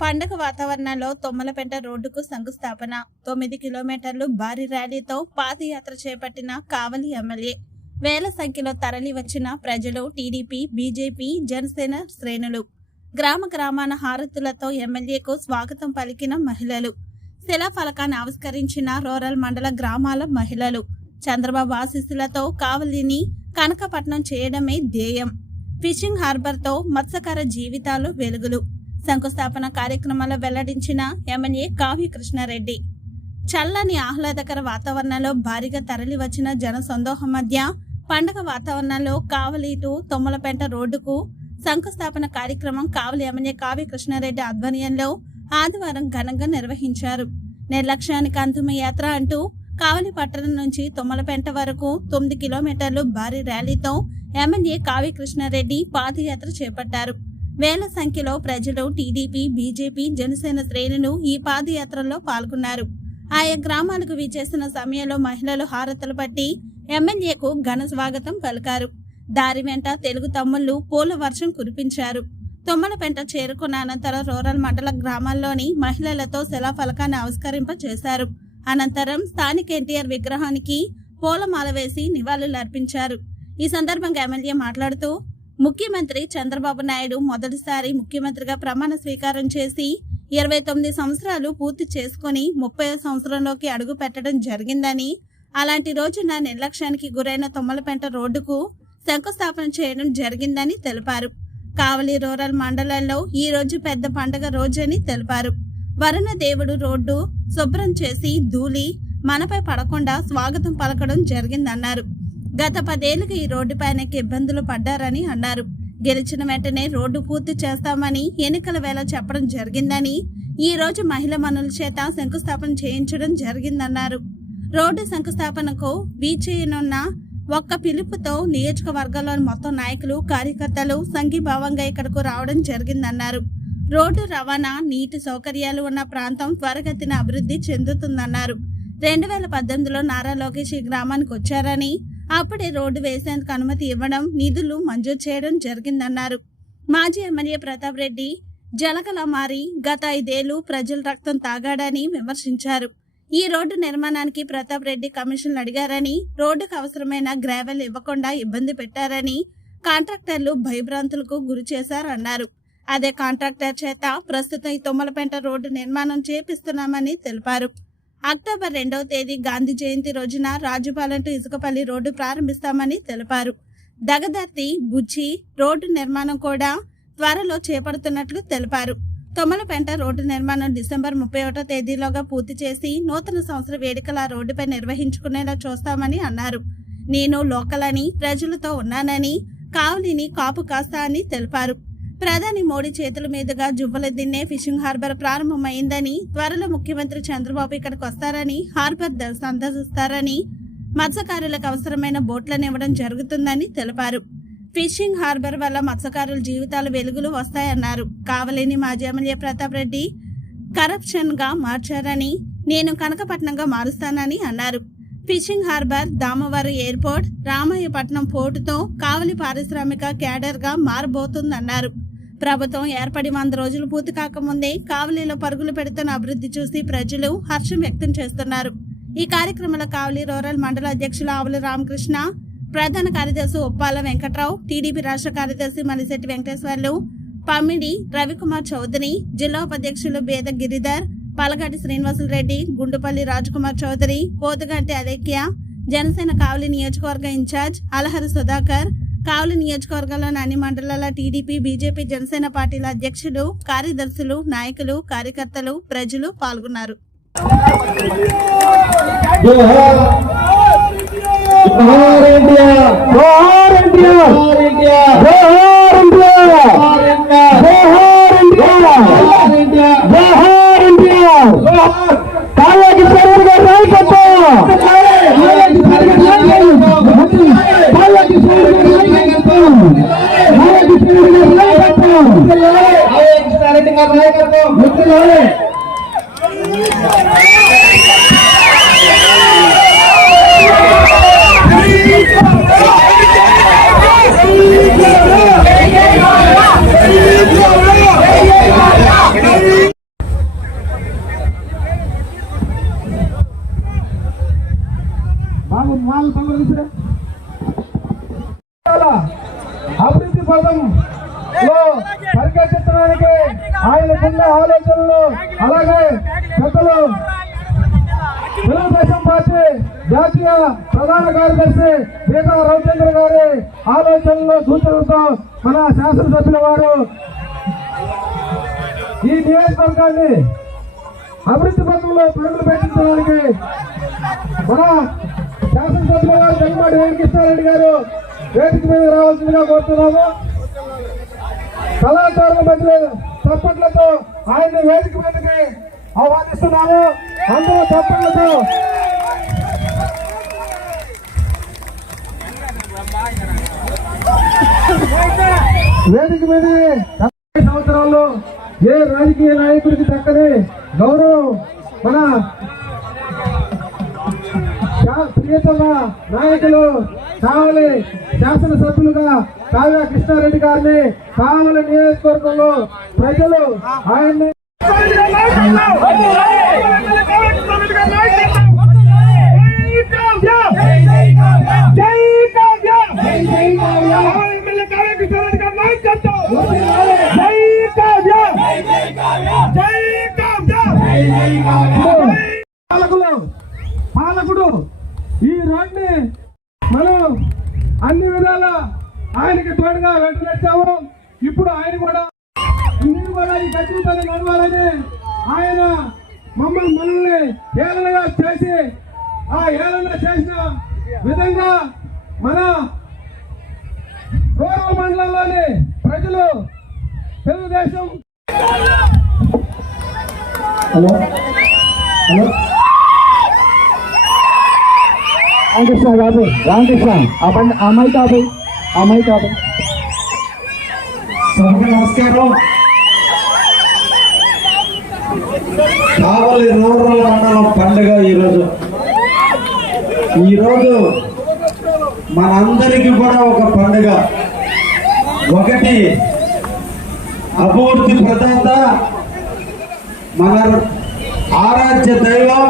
పండగ వాతావరణంలో తొమ్మలపెంట రోడ్డుకు శంకుస్థాపన 9 కిలోమీటర్లు భారీ ర్యాలీతో పాదయాత్ర చేపట్టిన కావలి ఎమ్మెల్యే. వేల సంఖ్యలో తరలి వచ్చిన ప్రజలు, టీడీపీ, బీజేపీ, జనసేన శ్రేణులు. గ్రామాన హారతులతో ఎమ్మెల్యేకు స్వాగతం పలికిన మహిళలు. శిలాఫలకాన్ని ఆవిష్కరించిన రూరల్ మండల గ్రామాల మహిళలు. చంద్రబాబు ఆశీస్సులతో కావలిని కనకపట్నం చేయడమే ధ్యేయం. ఫిషింగ్ హార్బర్తో మత్స్యకార జీవితాలు వెలుగులు. శంకుస్థాపన కార్యక్రమంలో వెల్లడించిన ఎమ్మెల్యే కావ్య కృష్ణారెడ్డి. చల్లని ఆహ్లాదకర వాతావరణంలో భారీగా తరలి వచ్చిన జన సందోహం మధ్య పండగ వాతావరణంలో కావలి టు తొమ్మలపెంట రోడ్డుకు శంకుస్థాపన కార్యక్రమం కావలి ఎమ్మెల్యే కావ్య కృష్ణారెడ్డి ఆధ్వర్యంలో ఆదివారం ఘనంగా నిర్వహించారు. నిర్లక్ష్యానికి అంతిమ యాత్ర అంటూ కావలి పట్టణం నుంచి తొమ్మలపెంట వరకు 9 కిలోమీటర్లు భారీ ర్యాలీతో ఎమ్మెల్యే కావ్య కృష్ణారెడ్డి పాదయాత్ర చేపట్టారు. వేల సంఖ్యలో ప్రజలు, టీడీపీ, బీజేపీ, జనసేన శ్రేణులు ఈ పాదయాత్రలో పాల్గొన్నారు. ఆయా గ్రామాలకు విచ్చేసిన సమయంలో మహిళలు హారతులు పట్టి ఎమ్మెల్యేకు ఘన స్వాగతం పలికారు. దారి వెంట తెలుగు తమ్ముళ్లు పూల వర్షం కురిపించారు. తొమ్మలపెంట చేరుకున్న అనంతరం రూరల్ మండల గ్రామాల్లోని మహిళలతో శిలాఫలకాన్ని ఆవిష్కరింప చేశారు. అనంతరం స్థానిక ఎన్టీఆర్ విగ్రహానికి పూలమాల వేసి నివాళులర్పించారు. ఈ సందర్భంగా ఎమ్మెల్యే మాట్లాడుతూ, ముఖ్యమంత్రి చంద్రబాబు నాయుడు మొదటిసారి ముఖ్యమంత్రిగా ప్రమాణ స్వీకారం చేసి 29 సంవత్సరాలు పూర్తి చేసుకుని 30వ సంవత్సరంలోకి అడుగు పెట్టడం జరిగిందని, అలాంటి రోజున నిర్లక్ష్యానికి గురైన తొమ్మలపెంట రోడ్డుకు శంకుస్థాపన చేయడం జరిగిందని తెలిపారు. కావలి రూరల్ మండలంలో ఈ రోజు పెద్ద పండగ రోజని తెలిపారు. వరుణ దేవుడు రోడ్డు శుభ్రం చేసి ధూళి మనపై పడకుండా స్వాగతం పలకడం జరిగిందన్నారు. గత 10 ఏళ్లుగా ఈ రోడ్డుపైనకి ఇబ్బందులు పడ్డారని అన్నారు. గెలిచిన వెంటనే రోడ్డు పూర్తి చేస్తామని ఎన్నికల వేళ చెప్పడం జరిగిందని, ఈ రోజు మహిళా మనుల చేత శంకుస్థాపన చేయించడం జరిగిందన్నారు. రోడ్డు శంకుస్థాపనకు వీచేయనున్న ఒక్క పిలుపుతో నియోజకవర్గంలోని మొత్తం నాయకులు, కార్యకర్తలు సంఘీభావంగా ఇక్కడకు రావడం జరిగిందన్నారు. రోడ్డు రవాణా, నీటి సౌకర్యాలు ఉన్న ప్రాంతం త్వరగతిన అభివృద్ధి చెందుతుందన్నారు. 2018లో నారా లోకేష్ ఈ గ్రామానికి వచ్చారని, అప్పుడే రోడ్డు వేసేందుకు అనుమతి ఇవ్వడం, నిధులు మంజూరు చేయడం జరిగిందన్నారు. మాజీ ఎమ్మెల్యే ప్రతాప్ రెడ్డి జలగల మారి గత 5 ఏళ్లు ప్రజల రక్తం తాగాడని విమర్శించారు. ఈ రోడ్డు నిర్మాణానికి ప్రతాప్ రెడ్డి కమిషన్లు అడిగారని, రోడ్డుకు అవసరమైన గ్రావెల్ ఇవ్వకుండా ఇబ్బంది పెట్టారని, కాంట్రాక్టర్లు భయభ్రాంతులకు గురి చేశారన్నారు. అదే కాంట్రాక్టర్ చేత ప్రస్తుతం ఈ తొమ్మలపెంట రోడ్డు నిర్మాణం చేపిస్తున్నామని తెలిపారు. అక్టోబర్ 2వ తేదీ గాంధీ జయంతి రోజున రాజుపాలెం టు ఇసుకపల్లి రోడ్డు ప్రారంభిస్తామని తెలిపారు. దగదర్తి, బుచ్చి రోడ్డు నిర్మాణం కూడా త్వరలో చేపడుతున్నట్లు తెలిపారు. తొమ్మలపెంట రోడ్డు నిర్మాణం డిసెంబర్ 31వ తేదీలోగా పూర్తి చేసి నూతన సంవత్సర వేడుకల రోడ్డుపై నిర్వహించుకునేలా చూస్తామని అన్నారు. నేను లోకల్ అని, ప్రజలతో ఉన్నానని, కావలిని కాపు కాస్తా అని తెలిపారు. ప్రధాని మోడీ చేతుల మీదుగా జువ్వలదిన్నే ఫిషింగ్ హార్బర్ ప్రారంభమైందని, త్వరలో ముఖ్యమంత్రి చంద్రబాబు ఇక్కడికి వస్తారని, హార్బర్ సందర్శిస్తారని, మత్స్యకారులకు అవసరమైన బోట్లను ఇవ్వడం జరుగుతుందని తెలిపారు. ఫిషింగ్ హార్బర్ వల్ల మత్స్యకారుల జీవితాలు వెలుగులు వస్తాయన్నారు. కావలిని మాజీ ఎమ్మెల్యే ప్రతాప్ రెడ్డి కరప్షన్ గా మార్చారని, నేను కనకపట్నంగా మారుస్తానని అన్నారు. Fishing harbour, Damavaram airport, Ramayapatnam పోర్టుతో కావలి పారిశ్రామిక క్యాడర్ గా మారబోతుందన్నారు. ప్రభుత్వం ఏర్పడి 100 రోజులు పూర్తి కాకముందే కావలిలో పరుగులు పెడుతున్న అభివృద్ధి చూసి ప్రజలు హర్షం వ్యక్తం చేస్తున్నారు. ఈ కార్యక్రమంలో కావలి రూరల్ మండల అధ్యక్షులు ఆవుల రామకృష్ణ, ప్రధాన కార్యదర్శి ఉప్పాల వెంకట్రావు, టీడీపీ రాష్ట్ర కార్యదర్శి మలిశెట్టి వెంకటేశ్వర్లు, పమ్మిడి రవికుమార్ చౌదరి, జిల్లా ఉపాధ్యక్షులు బేద గిరిధర్, పలగాటి శ్రీనివాసులరెడ్డి, గుండుపల్లి రాజ్కుమార్ చౌదరి, పోతుగంటి అలేఖ్య, జనసేన కావలి నియోజకవర్గ ఇన్ఛార్జ్ అలహరి సుధాకర్, కావలి నియోజకవర్గంలోని అన్ని మండలాల టీడీపీ, బీజేపీ, జనసేన పార్టీల అధ్యక్షులు, కార్యదర్శులు, నాయకులు, కార్యకర్తలు, ప్రజలు పాల్గొన్నారు. పరిగెత్తించడానికి ఆయనకున్న ఆలోచనలు, అలాగే పెద్దలు తెలుగుదేశం పార్టీ జాతీయ ప్రధాన కార్యదర్శి బీదా రవిచంద్ర గారి ఆలోచనలు, సూచనలతో మన శాసనసభ్యుల వారు ఈ నియోజకవర్గాన్ని అభివృద్ధి పథంలో ప్రజలు పెట్టించడానికి మన శాసనసభ్యుల గారు జగన్మోహన్ వెంకటేశ్వరరెడ్డి గారు వేదిక మీద రావాల్సిందిగా కోరుతున్నాము. కళాకారుల మధ్య చప్పట్లతో ఆయన వేదిక మీదకి ఆహ్వానిస్తున్నాము. అందరూ చప్పట్లతో వేదిక మీద సంవత్సరాల్లో ఏ రాజకీయ నాయకుడికి దక్కని గౌరవం మన ప్రియతమ నాయకులు కావలి శాసనసభ్యులుగా కావ్య కృష్ణారెడ్డి గారిని కావలి నియోజకవర్గంలో ప్రజలు ఆయన్ని పాలకుడు ఈ రోడ్ని మనం అన్ని విధాల ఆయనకి తోడుగా వెంటనేస్తాము. ఇప్పుడు ఆయన కూడా ఈ గట్టితో నడవాలని ఆయన మనల్ని ఏలనగా చేసి ఆ ఏలన చేసిన విధంగా మన గౌరవ మండలంలోని ప్రజలు తెలుగుదేశం హలో హలో రామకృష్ణ గారు రామకృష్ణ అమ్మాయి కాదు సభకు నమస్కారం. కావలి రూరల్ మండలం పండుగ ఈరోజు మనందరికీ కూడా ఒక పండుగ. ఒకటి అభివృద్ధి ప్రదాత, మన ఆరాధ్య దైవం,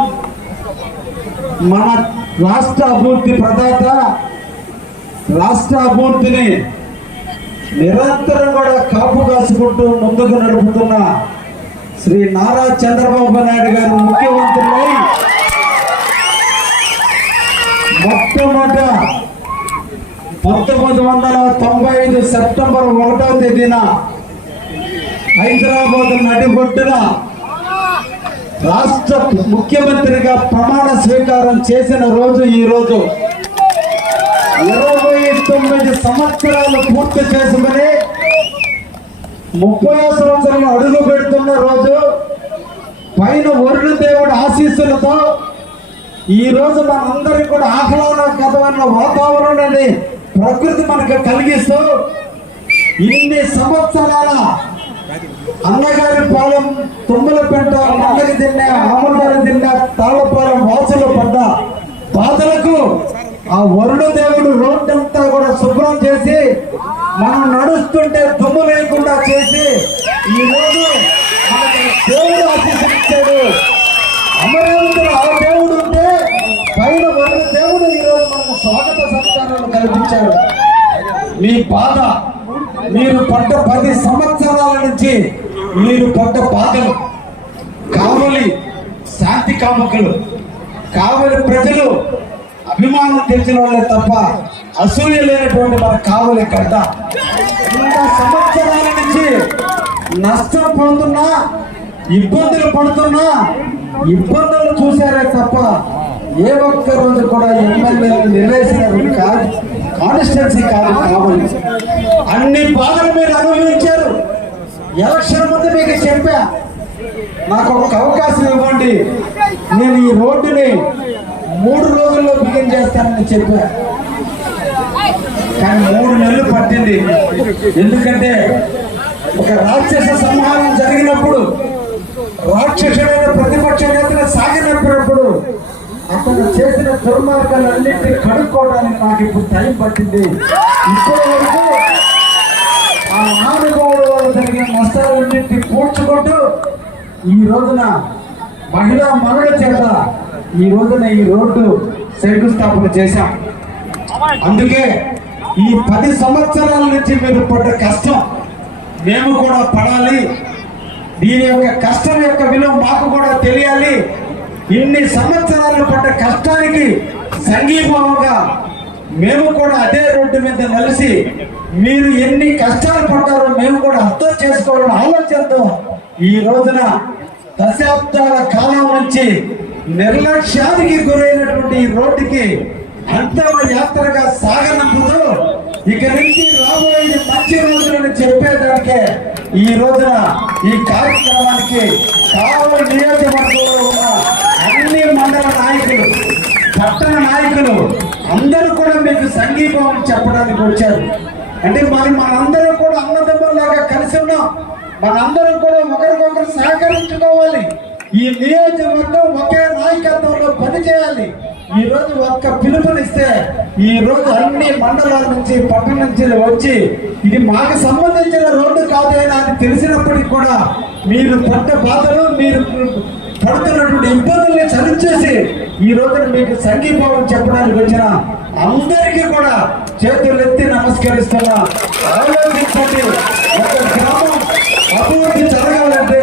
మన రాష్ట్ర అభివృద్ధి ప్రదాత, రాష్ట్ర అభివృద్ధిని నిరంతరం కూడా కాపు కాసుకుంటూ ముందుకు నడుపుతున్న శ్రీ నారా చంద్రబాబు నాయుడు గారు ముఖ్యమంత్రులై మొట్టమొదట 1995 సెప్టెంబర్ 1వ తేదీన హైదరాబాద్ నడిబొడ్డున రాష్ట్ర ముఖ్యమంత్రిగా ప్రమాణ స్వీకారం చేసిన రోజు ఈరోజు. 29 సంవత్సరాలు పూర్తి చేసుకుని 30వ సంవత్సరంలో అడుగు పెడుతున్న రోజు, పైన వరుణ దేవుడి ఆశీస్సులతో ఈ రోజు మనందరికీ కూడా ఆహ్లాదకరమైన వాతావరణాన్ని ప్రకృతి మనకు కలిగిస్తూ ఇన్ని సంవత్సరాల అన్నగారి పాలెం, తుమ్మలపెంట, మండలి దిన్నె, ఆమదారి దిన్నె, తాళపాలెం వాసులు పడ్డ బాధలకు ఆ వరుణ దేవుడు రోడ్డంతా కూడా శుభ్రం చేసి మనం నడుస్తుంటే దుమ్ము లేకుండా చేసి ఈ రోజు మనకి దేవుడు ఆశీర్వదించాడు. అమరావతిలో ఆ దేవుడు ఉంటే పైన వరుణ దేవుడు ఈ రోజు మనకు స్వాగత సత్కారాలు కల్పించాడు. మీ బాధ, మీరు పడ్డ 10 సంవత్సరాల నుంచి మీరు పడ్డ బాధలు, కావలి శాంతి కాముకులు, కావలి ప్రజలు అభిమానం తెలిసిన వాళ్ళే తప్ప అసూయ లేనటువంటి మన కావలి గడ్డ 100 సంవత్సరాల నుంచి నష్టం పొందుతున్నా, ఇబ్బందులు పడుతున్నా, ఇబ్బందులు చూశారే తప్ప ఏ ఒక్క రోజు కూడా ఎమ్మెల్యేలు నిలేసిన కాన్స్టిట్యున్సీ కాదు కావాలి. అన్ని బాధలు మీరు అనుభవించారు. ఎలక్షన్ ముందు మీకు చెప్పా, నాకు ఒక అవకాశం ఇవ్వండి, నేను ఈ రోడ్డుని 3 రోజుల్లో బిగిన్ చేస్తానని చెప్పా. కానీ 3 నెలలు పట్టింది. ఎందుకంటే ఒక రాక్షస సంహారం జరిగినప్పుడు, రాక్షసుడైన ప్రతిపక్ష నేతను సాగినప్పుడు అతను చేసిన దుర్మార్గాలన్నింటినీ కడుక్కోవడానికి నాకు ఇప్పుడు టైం పట్టింది. ఇప్పటి వరకు ఆ నాలుగోడు వాళ్ళు జరిగిన నష్టాలన్నింటినీ పూడ్చుకుంటూ ఈ రోజున మహిళా మనుల చేత ఈ రోజున ఈ రోడ్డు శంకుస్థాపన చేశాం. అందుకే ఈ 10 సంవత్సరాల నుంచి మీరు పడ్డ కష్టం మేము కూడా పడాలి, దీని యొక్క కష్టం యొక్క విలువ మాకు కూడా తెలియాలి. ఇన్ని సంవత్సరాలు పడ్డ కష్టానికి సంఘీభావంగా మేము కూడా అదే రోడ్డు మీద కలిసి మీరు ఎన్ని కష్టాలు పడ్డారో మేము కూడా అర్థం చేసుకోవాలని ఆలోచనతో ఈ రోజున దశాబ్దాల కాలం నుంచి నిర్లక్ష్యానికి గురైనటువంటి ఈ రోడ్డుకి అంతిమ యాత్రగా సాగనంపుతూ ఇక నుంచి రాబోయే మంచి రోజులను చెప్పేదానికే ఈ రోజున ఈ కార్యక్రమానికి కావలి నియోజకవర్గంలో ఉన్న అన్ని మండల నాయకులు, పట్టణ నాయకులు అందరూ కూడా మీకు సంఘీభావం చెప్పడానికి వచ్చారు. అంటే మనందరూ కూడా అన్నదమ్ములాగా కలిసి ఉన్నాం. మనందరం కూడా ఒకరికొకరు సహకరించుకోవాలి. ఈ నియోజకవర్గం ఒకే నాయకత్వంలో పనిచేయాలి. ఈ రోజు ఒక్క పిలుపునిస్తే ఈ రోజు అన్ని మండలాల నుంచి పట్టణం నుంచి వచ్చి ఇది మాకు సంబంధించిన రోడ్డు కాదేనా అని తెలిసినప్పటికీ కూడా మీరు పడ్డ బాధలు, మీరు పడుతున్నటువంటి ఇబ్బందుల్ని సరిచేసి ఈ రోజున మీకు సంఘీభావం చెప్పడానికి వచ్చిన అందరికీ కూడా చేతులెత్తి నమస్కరిస్తున్నా. ఆలోచించండి, ఒక గ్రామం అభివృద్ధి జరగాలంటే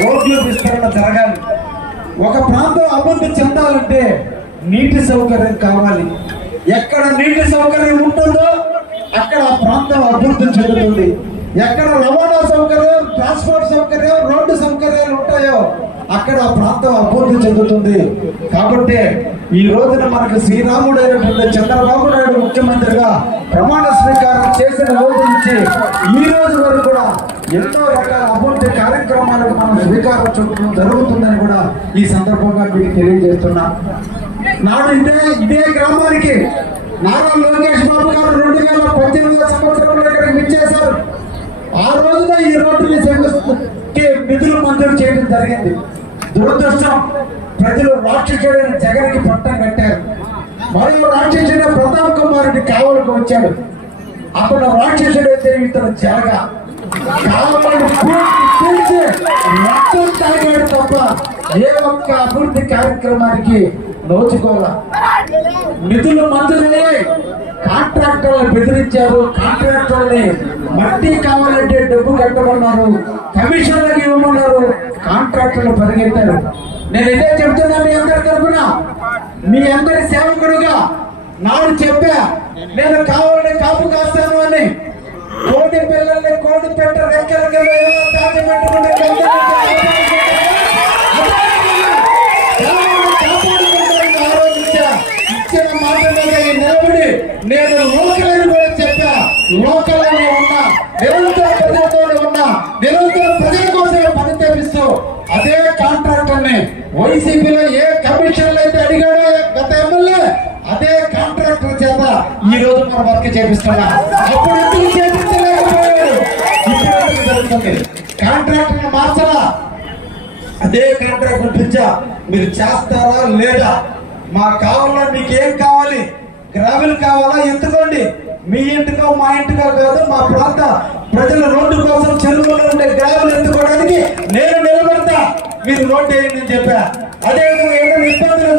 రోడ్లు విస్తరణ జరగాలి. ఒక ప్రాంతం అభివృద్ధి చెందాలంటే నీటి సౌకర్యం కావాలి. ఎక్కడ నీటి సౌకర్యం ఉంటుందో అక్కడ ఆ ప్రాంతం అభివృద్ధి చెందుతుంది. ఎక్కడ రవాణా సౌకర్యం, ట్రాన్స్పోర్ట్ సౌకర్యం, రోడ్డు సౌకర్యాలు ఉంటాయో అక్కడ ఆ ప్రాంతం అభివృద్ధి చెందుతుంది. కాబట్టి ఈ రోజున మనకు శ్రీరాముడైనటువంటి చంద్రబాబు నాయుడు ముఖ్యమంత్రిగా ప్రమాణ స్వీకారం చేసిన రోజు నుంచి ఈ రోజు వరకు కూడా ఎన్నో రకాల అభివృద్ధి కార్యక్రమాలకు మనం స్వీకారం చుట్టడం జరుగుతుందని కూడా ఈ సందర్భంగా మీకు తెలియజేస్తున్నాం. నాడు ఇదే గ్రామానికి నారా లోకేష్ బాబు గారు 2018 సంవత్సరంలో ఇక్కడికి విచ్చేశారు. ఆ రోజున ఈ రోడ్డుని నిధులు మంజూరు చేయడం జరిగింది. దురదృష్టం, ప్రజలు రాక్షసుడైన జగన్కి పట్టం కట్టారు. మరో రాక్షసుడైన ప్రతాప్ కుమార్ రెడ్డి కావలకు వచ్చాడు. అప్పుడు రాక్షసుడైతే ఇతను జరగ కావాలని కూల్చి రక్తం తాగాడు తప్ప ఏ ఒక్క అభివృద్ధి కార్యక్రమానికి నోచుకోవాల. నిధులు మంజూరయ్యాయి, కాంట్రాక్టర్లు బెదిరించారు. కాంట్రాక్టర్ని మట్టి కావాలంటే డబ్బు కట్టమన్నారు, కమిషన్లకు ఇవ్వమన్నారు. కాంట్రాక్టర్లు పరిగెత్తారు. నేను ఇదే చెప్తున్నా మీ అందరి తరఫున, మీ అందరి సేవకుడుగా నాడు చెప్పా, నేను కావాలని కాపు కాస్తాను అని. కోటి పిల్లల్ని కోటి పెట్ట రెక్కలకి ఇచ్చిన మాట మీద నిలబడి నేను లోకలని కూడా చెప్పా. లోకల్లో ఉన్నా, నిరంతరం ప్రజలతోనే ఉన్నా, నిరంతరం ప్రజల కోసమే పని చేపిస్తూ అదే కాంట్రాక్టర్ని వైసీపీలో ఏ కమిషన్లు అయితే అడిగాడో గత ఎమ్మెల్యే, అదే కాంట్రాక్టర్ చేత ఈ రోజు మనం వర్క్ చేపిస్తున్నా. అప్పుడు ఎందుకు చేపించలేకపోయాడు, ఇప్పుడు ఎందుకు జరుగుతుంది? కాంట్రాక్టర్ మార్చరా, అదే కాంట్రాక్టర్ పిలిచా, మీరు చేస్తారా లేదా? మా కావాలా, మీకు ఏం కావాలి? గ్రావెల్ కావాలా? ఎత్తుకోండి. మీ ఇంటికో మా ఇంటికో కాదు, మా ప్రాంత ప్రజల రోడ్డు కోసం చెరువులో ఉండే గ్రావెల్ ఎత్తుకోవడానికి నేను నిలబడతా, మీరు రోడ్డు వేయండి అని చెప్పా. అదేవిధంగా ఏదైనా ఇబ్బందులు